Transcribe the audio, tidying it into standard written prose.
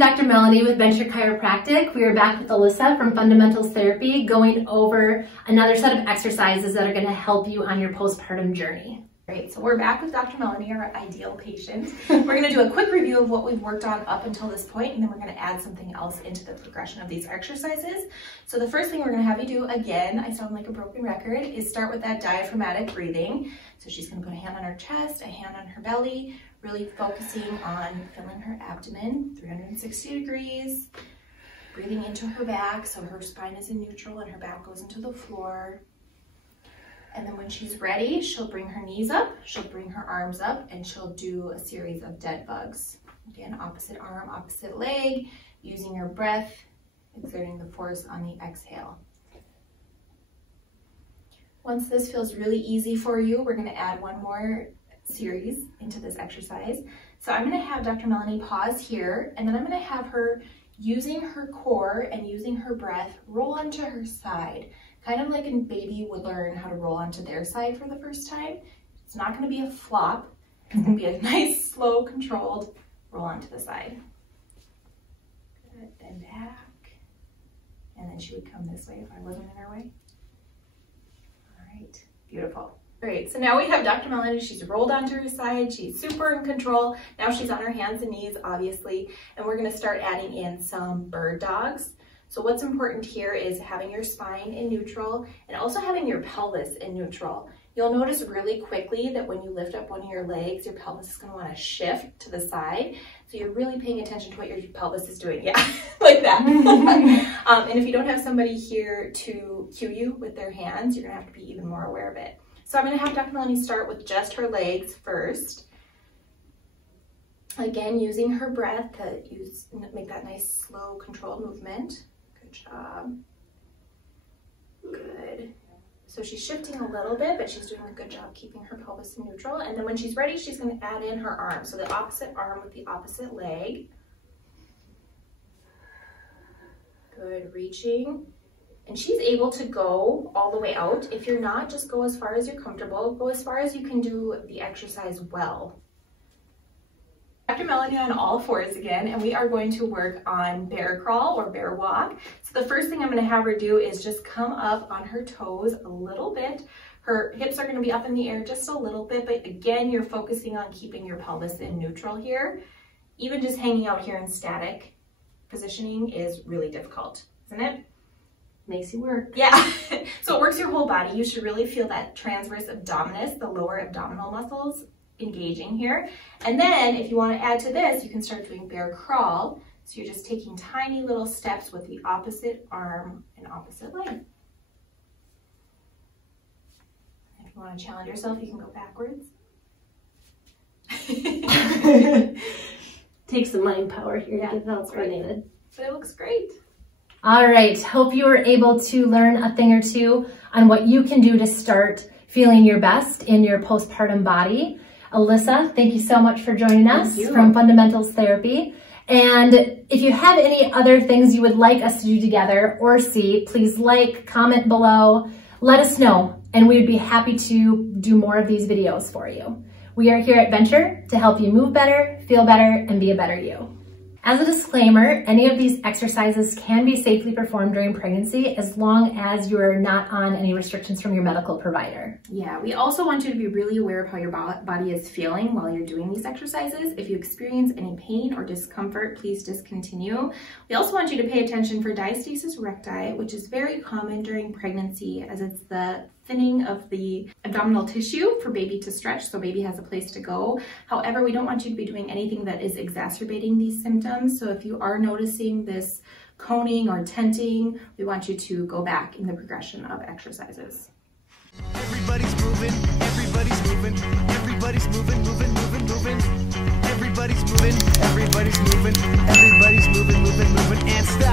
Dr. Melanie with Venture Chiropractic. We are back with Alyssa from Fundamentals Therapy going over another set of exercises that are going to help you on your postpartum journey. Great, so we're back with Dr. Melanie, our ideal patient. We're going to do a quick review of what we've worked on up until this point, and then we're going to add something else into the progression of these exercises. So the first thing we're going to have you do, again, I sound like a broken record, is start with that diaphragmatic breathing. So she's going to put a hand on her chest, a hand on her belly, really focusing on filling her abdomen, 360 degrees, breathing into her back so her spine is in neutral and her back goes into the floor. And then when she's ready, she'll bring her knees up, she'll bring her arms up, and she'll do a series of dead bugs. Again, opposite arm, opposite leg, using your breath, exerting the force on the exhale. Once this feels really easy for you, we're going to add one more series into this exercise. So I'm going to have Dr. Melanie pause here, and then I'm going to have her using her core and using her breath roll onto her side. Kind of like a baby would learn how to roll onto their side for the first time. It's not going to be a flop. It's going to be a nice, slow, controlled roll onto the side. Good, then back. And then she would come this way if I wasn't in her way. All right, beautiful. Great, so now we have Dr. Melanie. She's rolled onto her side. She's super in control. Now she's on her hands and knees, obviously, and we're going to start adding in some bird dogs. So what's important here is having your spine in neutral and also having your pelvis in neutral. You'll notice really quickly that when you lift up one of your legs, your pelvis is going to want to shift to the side. So you're really paying attention to what your pelvis is doing. Yeah, like that. And if you don't have somebody here to cue you with their hands, you're going to have to be even more aware of it. So I'm going to have Dr. Melanie start with just her legs first. Again, using her breath to make that nice, slow, controlled movement. Good job. Good. So she's shifting a little bit, but she's doing a good job keeping her pelvis in neutral. And then when she's ready, she's going to add in her arm. So the opposite arm with the opposite leg. Good, reaching. And she's able to go all the way out. If you're not, just go as far as you're comfortable. Go as far as you can do the exercise well. Dr. Melanie on all fours again, and we are going to work on bear crawl or bear walk. So the first thing I'm going to have her do is just come up on her toes a little bit. Her hips are going to be up in the air just a little bit, but again, you're focusing on keeping your pelvis in neutral here. Even just hanging out here in static positioning is really difficult, isn't it? Makes you work. Yeah, so it works your whole body. You should really feel that transverse abdominis, the lower abdominal muscles, engaging here. And then if you want to add to this, you can start doing bear crawl. So you're just taking tiny little steps with the opposite arm and opposite leg. If you want to challenge yourself, you can go backwards. Takes some mind power here to get it all coordinated. But it looks great. All right, hope you were able to learn a thing or two on what you can do to start feeling your best in your postpartum body. Alyssa, thank you so much for joining us from Fundamentals Therapy. And if you have any other things you would like us to do together or see, please like, comment below, let us know, and we would be happy to do more of these videos for you. We are here at Venture to help you move better, feel better, and be a better you. As a disclaimer, any of these exercises can be safely performed during pregnancy as long as you're not on any restrictions from your medical provider. Yeah, we also want you to be really aware of how your body is feeling while you're doing these exercises. If you experience any pain or discomfort, please discontinue. We also want you to pay attention for diastasis recti, which is very common during pregnancy as it's the thinning of the abdominal tissue for baby to stretch, so baby has a place to go. However, we don't want you to be doing anything that is exacerbating these symptoms. So if you are noticing this coning or tenting, we want you to go back in the progression of exercises. Everybody's moving, everybody's moving, everybody's moving, moving, moving, moving. Everybody's moving, everybody's moving, everybody's moving, moving, moving, and stop.